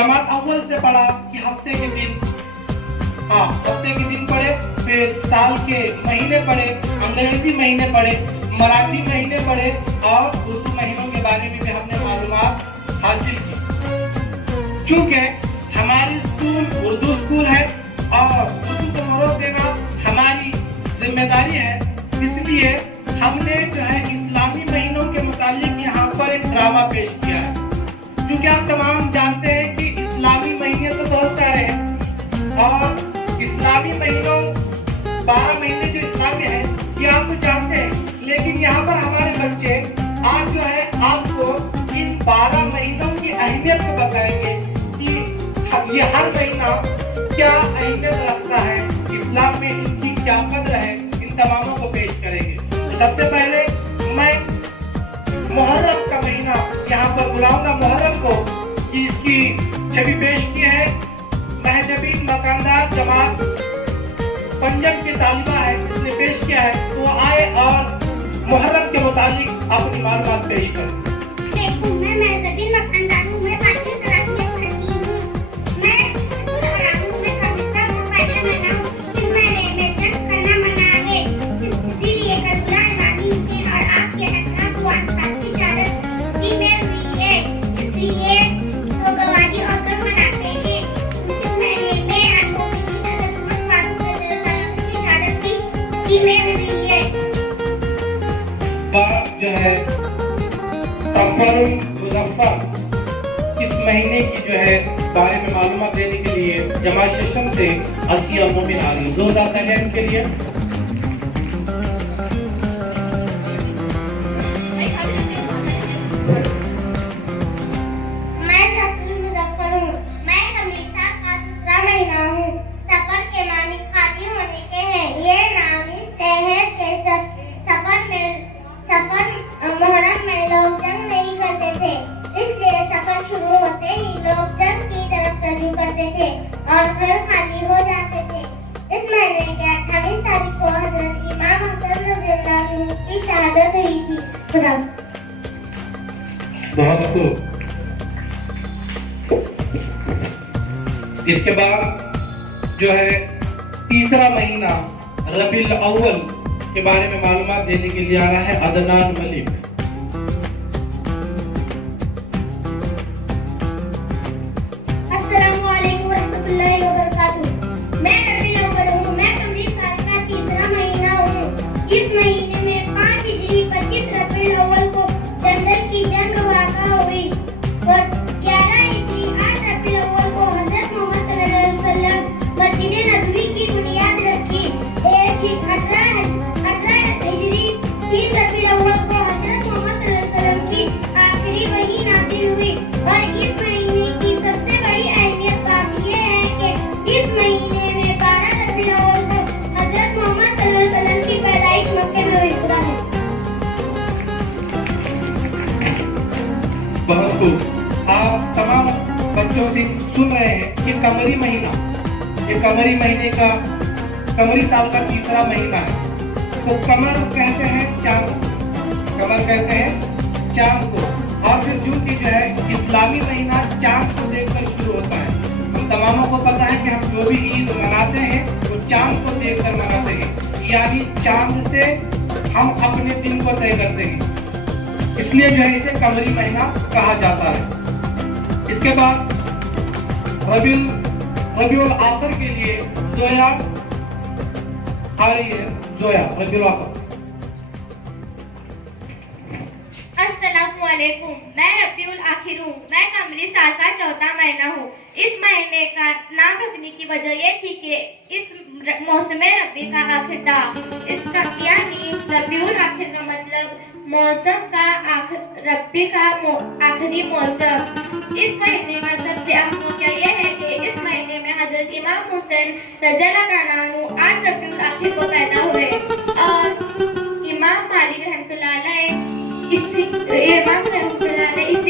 जमात अव्वल से पढ़ा कि हफ्ते के दिन, हाँ हफ्ते के दिन पढ़े, फिर साल के महीने पढ़े, अंग्रेजी महीने पढ़े, मराठी महीने पढ़े और उर्दू महीनों के बारे में भी हमने मालूमात हासिल की। चूंकि हमारी स्कूल उर्दू स्कूल है और उर्दू को फरोग देना हमारी जिम्मेदारी है, इसलिए हमने जो है इस्लामी महीनों के मुतालिक यहाँ पर एक ड्रामा पेश किया है। क्योंकि आप तमाम जानते हैं कि इस्लामी महीने तो बहुत सारे हैं और इस्लामी महीनों 12 महीने जो इस्लाम के हैं ये आप तो जानते हैं, लेकिन यहाँ पर हमारे बच्चे आज जो है आपको इन 12 महीनों की अहमियत को बताएंगे कि ये हर महीना क्या अहमियत रखता है, इस्लाम में इनकी क्या कदर है, इन तमामों को पेश करेंगे। तो सबसे पहले मैं मुहर्रम का महीना यहाँ पर बुलाऊंगा मुहर्रम को कि इसकी छवि पेश की है। महजबीन मकानदार जमात पंजम की तालिबा है, इसने पेश किया है, तो आए और मुहर्रम के मुतालिक अपनी मालूमात पेश करें। मैं महजबीन मकानदार हूँ, मैं 5वीं क्लास में पढ़ती हूँ। मैं कविता को पढ़ना मना हूँ, इस महीने में जश्न करना मना है, इसीलिए करबला इमामी हुसैन और आपके असहाब को अंसार की शहादत में हुई है, इसलिए वो गवाही और गम मनाते हैं। इस महीने में अल-मोमिनीन हज़रत उमर फारूक रज़ियल्लाहु अन्हु की शहादत में हुई है। बात जो है सफरुल मुज़फ़्फ़र, इस महीने की जो है बारे में मालूमात देने के लिए जमात शेषम से आसिया मोमिन आ रही है। जोरदार तालियां इनके लिए। मैं सफरुल मुज़फ़्फ़र हूँ, मैं कमीसा का दूसरा महीना हूँ। सफर के मानी खाली होने के हैं, ये नाम इससे है कि मुहर्रम में लोग जंग नहीं करते थे, इसलिए सफर शुरू होते ही लोग जंग की तरफ रजू करते थे और घर खाली हो जाते थे। इस महीने के 28 तारीख को हजरत इमाम हसन रज़ियल्लाहु अन्हु की शहादत हुई थी। खुदा बहुत खूब। इसके बाद जो है तीसरा महीना रबीउल अव्वल के बारे में मालूमात देने के लिए आ रहा है अदनान मलिक। अस्सलामु अलैकुम रहमतुल्लाहि व बरकातुहू। मैं रबीउल अव्वल हूँ, मैं कमरी साल का तीसरा महीना हूँ। इस महीने में 5 हिजरी 25 रबीउल अव्वल को जंदल की जंग वाक़ा हुई और 11 हिजरी 8 रबीउल अव्वल को हज़रत मोहम्मद सल्लल्लाहु अलैहि वसल्लम मस्जिद नबवी की बुनियाद रखी। 18 हिजरी 3 रबीउल अव्वल को हज़रत मोहम्मद सल्लल्लाहु अलैहि वसल्लम की आखिरी वही नाज़िल हुई। और इस महीने की सबसे बड़ी अहमियत बात यह है कि इस महीने में 12 रबीउल अव्वल को हज़रत मोहम्मद सल्लल्लाहु अलैहि वसल्लम की पैदाइश मक्के में हुई। खुदा है। बहुत खूब। आप तमाम बच्चों से सुन रहे हैं कि कमरी महीना, ये कमरी महीने का कमरी साल का तीसरा महीना है। तो कमर कहते हैं चांद, कमर कहते हैं चांद को, और फिर जून की जो है इस्लामी महीना चांद को देखकर शुरू होता है। हम तमामों को पता है कि हम जो भी ईद मनाते हैं वो चांद को देखकर मनाते हैं, यानी चांद से हम अपने दिन को तय करते हैं, इसलिए जो है इसे कमरी महीना कहा जाता है। इसके बाद रबीउल आखिर के लिए जोया आ रही है। जोया रबीउल आखिर। अस्सलामु अलैकुम। मैं रबीउल आखिर हूँ, मैं कमरी साल का चौथा महीना हूँ। इस महीने का नाम रखने की वजह ये थी कि इस मौसम रबी का आखिर था, इसका यानी रबीउल आखिर का मतलब मौसम का रबी का आखिरी मौसम। इस महीने का सबसे अहम वाक़या यह है कि इस महीने में हजरत इमाम हुसैन रज़ियल्लाहु अन्हु 8 रबीउल आखिर को पैदा हुए और इमाम मालिक रहमतुल्लाह अलैह इसी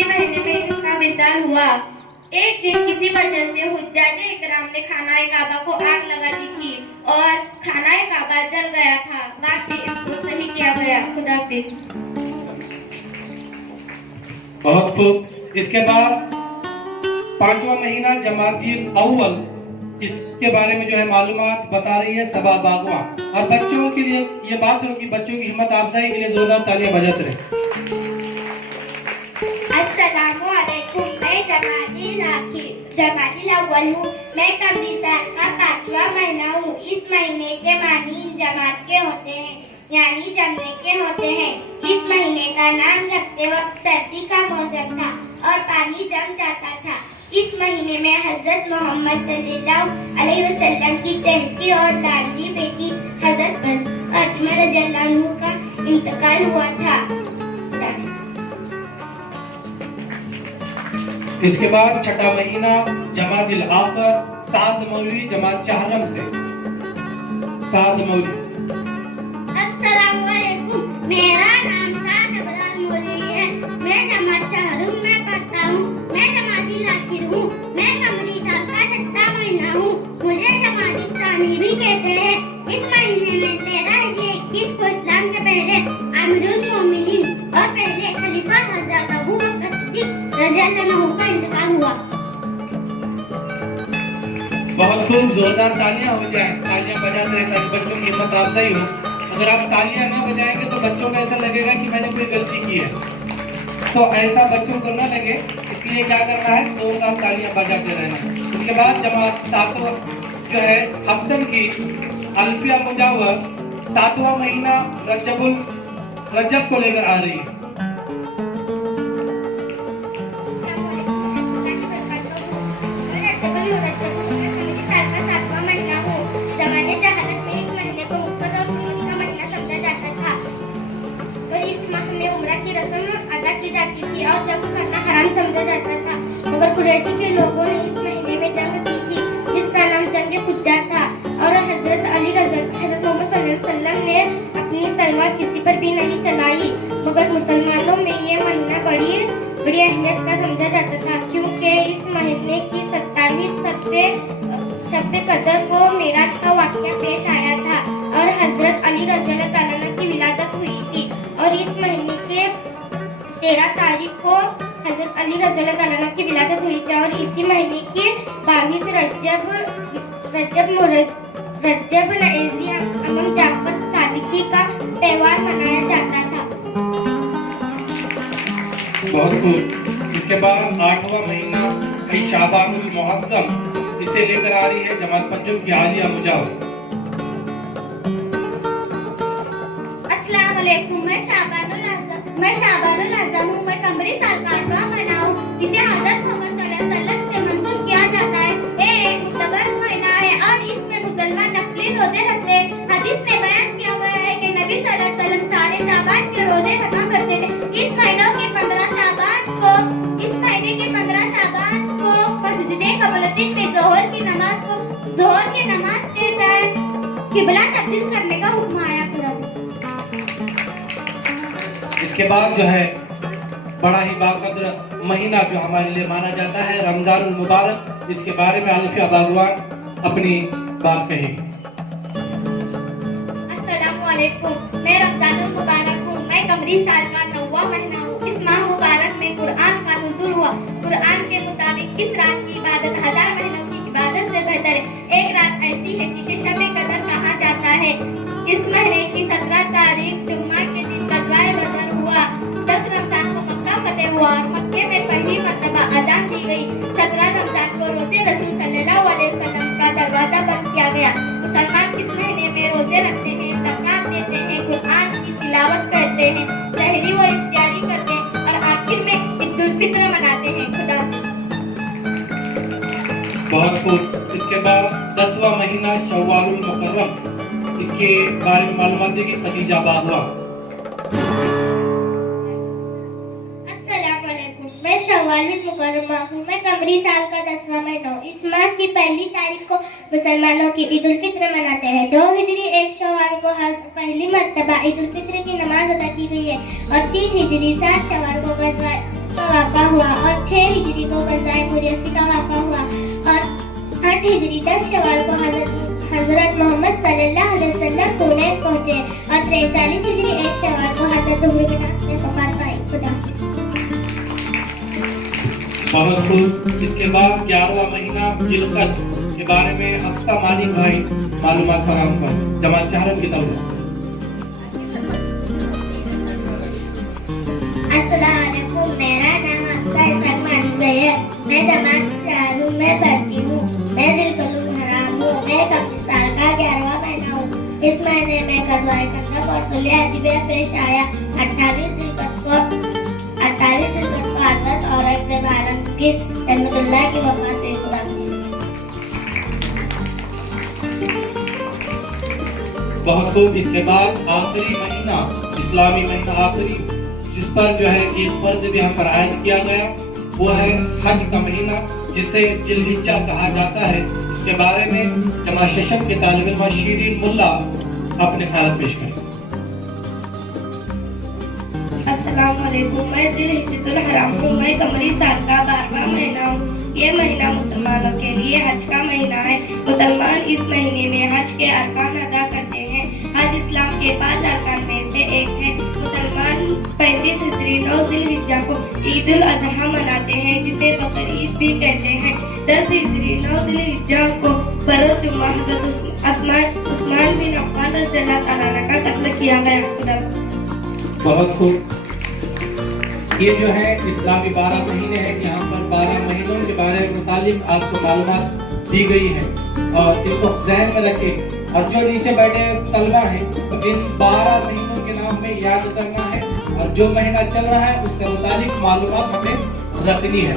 महीने में इनका विसाल हुआ। एक दिन किसी वजह से हुज्जाजे इकराम ने खानाए काबा को आग लगा दी थी और खानाए काबा जल गया था। बाद में इसको सही किया गया। खुदा हाफिज। बहुत खूब। इसके बाद 5वां महीना जमादिल अव्वल, इसके बारे में जो है मालूमात बता रही है सबा बागवा। और बच्चों के लिए ये बात हो कि बच्चों की हिम्मत अफजाई के लिए जोरदार तालियां बजाते रहे। अस्सलामु अलैकुम। मैं जमादिल अव्वल हूँ। मैं कमरी साल का 5वां महीना हूँ। इस महीने के मानी जमात के होते हैं, यानी जमने के होते हैं। इस महीने का नाम रखते वक्त सर्दी का मौसम था और पानी जम जाता था। इस महीने में हजरत मोहम्मद सल्लल्लाहु अलैहि वसल्लम की चहेती और लाडली बेटी हजरत फातिमा रज़ियल्लाहु अन्हा का इंतकाल हुआ था। इसके बाद छठा महीना जमादिल आखिर, साद मौली जमात चहरम से। साद मौली। अस्सलामु अलैकुम। मेरा नाम साद अबरार मौली है। मैं जमात चहरम में पढ़ता हूँ। मैं जमादिल आखिर हूँ। मैं कमरी साल का 6वां महीना हूँ। मुझे जमादिल सानी भी कहते हैं। इस महीने में 13/21 को इस्लाम के पहले अमीरुल मोमिनीन और पहले खलीफा हज़रत अबू बकर सिद्दीक रज़ियल्लाहु अन्हु का इंतकाल हुआ। बहुत खूब, जोरदार तालियां हो जाए, तालियां बजाते रहे ताकि बच्चों की हिम्मत अफजाई हो। अगर आप तालियां ना बजाएंगे तो बच्चों को ऐसा लगेगा कि मैंने कोई गलती की है, तो ऐसा बच्चों को ना लगे, इसलिए क्या करना है, जोरदार तालियां बजाते रहना। इसके बाद जमात सातवां जो है हफ्तन की अल्फिया मुजावर, 7वां महीना रजब को लेकर आ रही है। और जंग करना हराम समझा जाता था, मगर कुरैशी के लोगों ने इस महीने में जंग की थी जिसका नाम जंग कुज्जार था। और हजरत मोहम्मद सल्लल्लाहु अलैहि वसल्लम ने अपनी तलवार किसी पर भी नहीं चलाई, मगर मुसलमानों में ये महीना बड़ी अहमियत का समझा जाता था, क्योंकि इस महीने की 27 शब कदर को मेराज का वाक़या पेश आया था और हजरत अली रज़ियल्लाहु अन्हु की विलादत हुई थी। और इस महीने के 13 तारीख को हजरत अली रज़ियल्लाहु अन्हु की विलादत हुई थी और इसी महीने के 22 रजब नईजी इमाम जाफर सादिकी का त्योहार मनाया जाता था। बहुत खूब। इसके बाद 8वां महीना शाबानुल मुअज़्ज़म, इसे लेकर आ रही है जमात पंजुम की आलिया मुजावर। अस्सलाम वालेकुम। मैं शाबानुल आज़म हूँ। मैं कमरी साल का 8वां महीना हूँ। इसे हज़रत मोहम्मद सल्लल्लाहु अलैहि वसल्लम से मंसूब किया जाता है। ये एक मुतबर महीना है और इसमें मुसलमान नफली रोजे रखते हैं। हदीस में बयान किया गया है कि नबी सल्लल्लाहु अलैहि वसल्लम सारे शाबान के रोजे रखा करते थे। इस महीने के 15 शाबान को मस्जिदे कबलुद्दीन में जोहर की नमाज के बाद किबला तब्दील करने का हुक्म आया था। इसके बाद जो है बड़ा ही बाक़द्र महीना जो हमारे लिए माना जाता है रमजानुल मुबारक, इसके बारे में अल्फिया बागवान अपनी बात कहेगी। अस्सलामु अलैकुम। मैं रमजानुल मुबारक हूँ। मैं कमरी साल का 9वां महीना हूँ। इस माह मुबारक में कुरान का नुज़ूल हुआ। कुरान के मुताबिक इस रात की इबादत 1000 महीनों की इबादत से बेहतर है। एक रात ऐसी है जिसे शब कदर कहा जाता है। इस महीने की 17 तारीख जुम्मा के दिन ग़ज़वा-ए बदर हुआ। 10 रमजान को मक्का फतेह हुआ और मक्के में पहली मर्तबा अज़ान दी गई। 17 रमजान को रोज़े रसूल सल्लल्लाहु अलैहि वसल्लम का दरवाजा बंद किया गया। मुसलमान इस महीने में रोजे रखते हैं, ज़कात देते हैं, कुरान की तिलावत करते हैं, सहरी व इफ्तारी करते हैं और आखिर में ईद उल फित्र मनाते हैं। खुदा। बहुत खूब। इसके बाद 10वां महीना शव्वालुल मुकर्रम, इसके बारे में मालूमात देगी खदीजा बागवा। अस्सलाम वालेकुम। मैं शव्वालुल मुकर्रमा हूँ। मैं कमरी साल का 10वां महीना हूँ। इस माह की पहली तारीख को मुसलमानों की ईद उल फित्र मनाते हैं। 2 हिजरी 1 शव्वाल को पहली मर्तबा ईद उल फित्र की नमाज अदा की गई है और 3 हिजरी 7 शव्वाल को ग़ज़वा का वाक़ा हुआ और 6 हिजरी को ग़ज़वा-ए मुरैसी का वाक़ा हुआ और 8 हिजरी 10 शव्वाल को हज़रत मोहम्मद सल्लल्लाहु अलैहि वसल्लम पुणे पहुँचे और 43 हिजरी 1 शव्वाल को हज़रत ज़ुहर बिन अस ने वफ़ात पाई। खुदा। बहुत खूब। इसके बाद 11वां महीना जिलकत के बारे में हफ्ता मालिक भाई मालूमात फराहम कर जमात चाहरम की तरफ। अस्सलाम वालेकुम, मेरा नाम हफ्सा इसक मानवी है। मैं जमात चाहरम में पढ़ती हूँ। मैं जिलकतुल हराम हूँ। मैं 21 साल का 11वां महीना हूँ। इस महीने में गज़वाए खंदक और सुलह हदीबिया पेश आया। 28 जिलकत को हज़रत औरंगज़ेब आलम की रहमतुल्लाह की वफ़ात पे हुआ। बहुत खूब। इसके बाद आखिरी महीना, इस्लामी महीना आखिरी, जिस पर जो है एक फर्ज भी हम पर आयद किया गया, वो है हज का महीना, जिसे जिलहिज्जा कहा जाता है। इसके बारे में जमात शशम के तालिब इल्म शीरीन मुल्ला अपने ख्याल पेश करें। अस्सलाम वालेकुम, मैं जिलहिज्जतुल हराम हूँ। मैं कमरी साल का 12वां महीना हूँ। ये महीना मुसलमानों के लिए हज का महीना है। मुसलमान इस महीने में हज के अरकान अदा करते हैं। हज इस्लाम के 5 अरकान में से एक है। मुसलमान 35 हिजरी 9 जिलहिज्जा को ईद उल अजहा मनाते हैं, जिसे बकरीद भी कहते हैं। 10 हिजरी 9 जिलहिज्जा को बरोज़ जुम्मा हज़रत उस्मान बिन अफ़्फ़ान रज़ियल्लाहु तआला अन्हु का कत्ल किया गया। खुदा। बहुत खूब। ये जो है इस्लामी 12 महीने हैं। यहाँ पर 12 महीनों के बारे में मुतालिक आपको मालूमात दी गई है और इनको ज़हन में रखें। और जो नीचे बैठे तलबा हैं तो इन 12 महीनों के नाम में याद करना है और जो महीना चल रहा है उससे मुतालिक मालूमात हमें रखनी है।